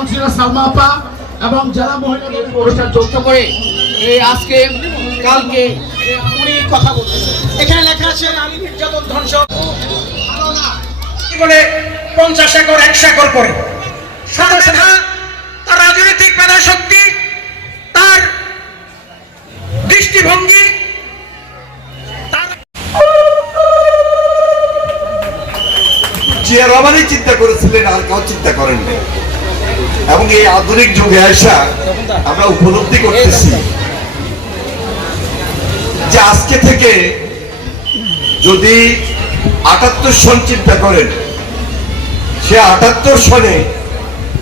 Councillor Salma আপা এবং যারা মহিলা অনুষ্ঠান যৌথ করে এই আজকে কালকে উনি কথা বলতেছেন। এখানে লেখা আছে নারী নির্যাতন ধ্বংস। ভালো না কি বলে? পঞ্চাশ একর একশো একর করে। তার রাজনৈতিক মেধা শক্তি তার দৃষ্টিভঙ্গি তার জিয়া রহমানই চিন্তা করেছিলেন আর কেউ চিন্তা করেননি। এবং এই আধুনিক যুগে আসা আমরা উপলব্ধি করতেছি যে আজকে থেকে যদি আটাত্তর সন চিন্তা করেন, সে আটাত্তর সনে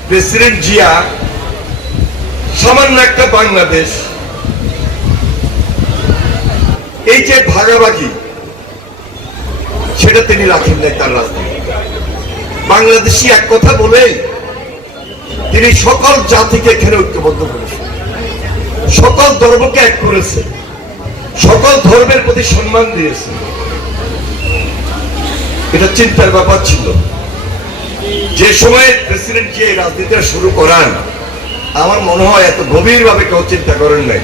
প্রেসিডেন্ট জিয়া সামান্য একটা বাংলাদেশ, এই যে ভাগাভাগি, সেটা তিনি রাখেন নাই তার রাজনীতি বাংলাদেশি এক কথা বলে তিনি সকল জাতিকে এখানে ঐক্যবদ্ধ করেছেন। সকল ধর্মকে এক করেছে সকল ধর্মের প্রতি সম্মান দিয়েছে এটা চিন্তার ব্যাপার ছিল। যে সময় প্রেসিডেন্ট যে রাজনীতিটা শুরু করান, আমার মনে হয় এত গভীরভাবে কেউ চিন্তা করেন নাই।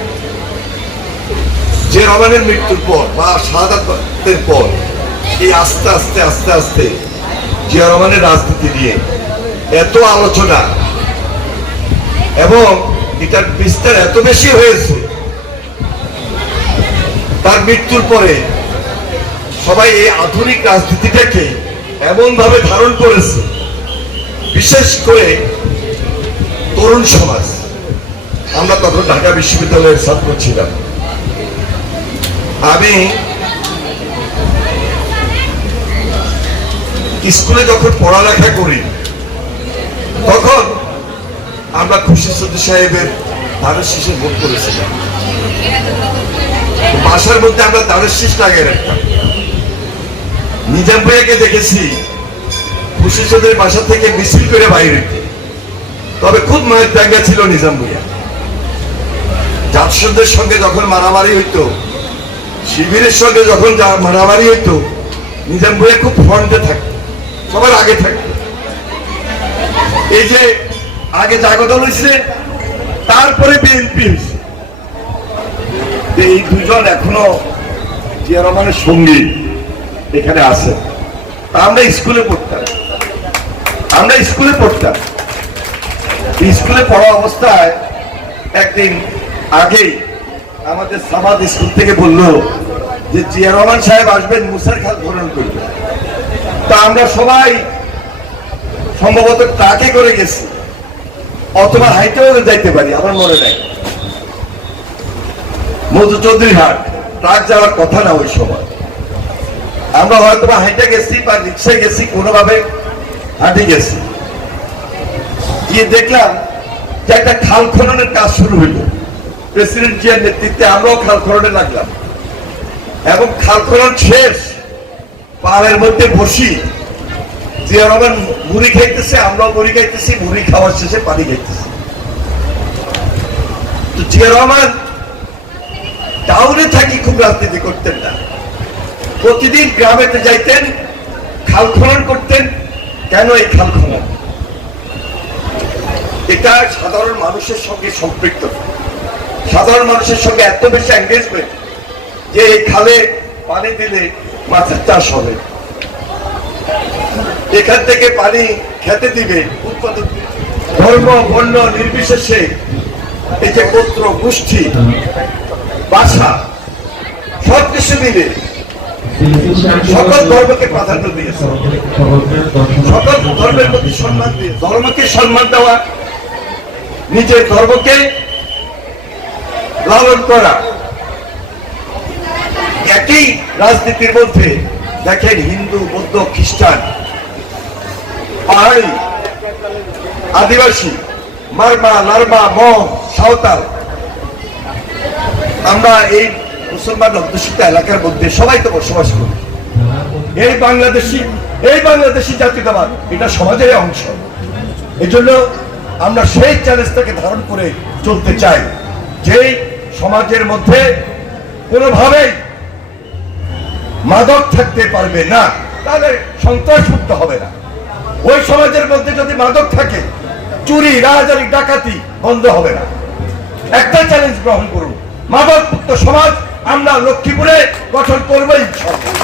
যে রমানের মৃত্যুর পর বা শাহাদাতের পর, এই আস্তে আস্তে আস্তে আস্তে জিয়া রহমানের রাজনীতি নিয়ে এত আলোচনা এবং এটার বিস্তার এত বেশি হয়েছে। তার মৃত্যুর পরে সবাই এই আধুনিক রাজনীতিটাকে এমন ভাবে ধারণ করেছে, বিশেষ করে তরুণ সমাজ। আমরা তখন ঢাকা বিশ্ববিদ্যালয়ের ছাত্র ছিলাম। আমি স্কুলে যখন পড়ালেখা করি, তখন আমরা খুশি সদ্দি সাহেবের ধানের শীষে ভোট করেছিলাম। বাসার মধ্যে আমরা ধানের শীষ লাগিয়ে রাখতাম। নিজাম ভাইয়াকে দেখেছি খুশি সদের বাসা থেকে মিছিল করে বাইরে তবে খুব মায়ের জায়গা ছিল নিজাম ভাইয়া জাতসদের সঙ্গে যখন মারামারি হইতো, শিবিরের সঙ্গে যখন মারামারি হইতো নিজাম ভাইয়া খুব ফ্রন্টে থাকতো, সবার আগে থাকতো। এই যে আগে জাগদল হয়েছে তারপরে বিএনপি এই দুজন এখনও জিয়া রহমানের সঙ্গী এখানে আছে। আমরা স্কুলে পড়তাম। আমরা স্কুলে পড়তাম। স্কুলে পড়া অবস্থায় একদিন আগেই আমাদের সামাদ স্কুল থেকে বলল যে, জিয়া রহমান সাহেব আসবেন, মুসার খাল ভ্রমণ করবেন। তা আমরা সবাই সম্ভবত ট্রাকে করে গেছি। অথবা হাইটেও যাইতে পারি, আমার মনে নাই। মধু চৌধুরী হাট, ট্রাক যাওয়ার কথা না ওই সময়। আমরা হয়তো বা হাইটে গেছি বা রিক্সায় গেছি, কোনোভাবে হাঁটে গেছি। গিয়ে দেখলাম যে একটা খাল খননের কাজ শুরু হইল। প্রেসিডেন্ট জিয়ার নেতৃত্বে আমরাও খাল খননে লাগলাম। এবং খাল খনন শেষ, পাহাড়ের মধ্যে বসি জিয়া মুড়ি খাইতেছে, আমরাও মুড়ি খাইতেছি, মুড়ি খাওয়ার শেষে পানি খাইতেছি। তো জিয়া রহমান, টাউনে থাকি খুব রাজনীতি করতেন না। প্রতিদিন গ্রামেতে যাইতেন, খাল খনন করতেন, কেন এই খাল খনন? এটা সাধারণ মানুষের সঙ্গে সম্পৃক্ত সাধারণ মানুষের সঙ্গে এত বেশি এঙ্গেজমেন্ট যে এই খালে পানি দিলে মাছের চাষ হবে। এখান থেকে পানি খেতে দিবে, উৎপাদন ধর্ম, বর্ণ নির্বিশেষে এই যে গোত্র, গোষ্ঠী, ভাষা সব কিছু মিলে সকল ধর্মকে প্রাধান্য দিয়েছে। সকল ধর্মের প্রতি সম্মান দিয়ে, ধর্মকে সম্মান দেওয়া, নিজের ধর্মকে লালন করা। একই রাজনীতির মধ্যে দেখেন হিন্দু, বৌদ্ধ, খ্রিস্টান পাহাড়ি, আদিবাসী মারমা লারমা মহ, সাঁওতাল। আমরা এই মুসলমান অধ্যুষিত এলাকার মধ্যে সবাই তো বসবাস করি। এই বাংলাদেশি এই বাংলাদেশি জাতীয়তাবাদ, এটা সমাজের অংশ। এই জন্য আমরা সেই চ্যালেঞ্জটাকে ধারণ করে চলতে চাই যেই সমাজের মধ্যে কোনোভাবেই মাদক থাকতে পারবে না, তাহলে সন্ত্রাস সন্ত্রাসমুক্ত হবে না। ওই সমাজের মধ্যে যদি মাদক থাকে, চুরি রাজারি ডাকাতি বন্ধ হবে না। একটা চ্যালেঞ্জ গ্রহণ করুন। মাদক মুক্ত সমাজ আমরা লক্ষ্মীপুরে গঠন করব ইনশাল্লাহ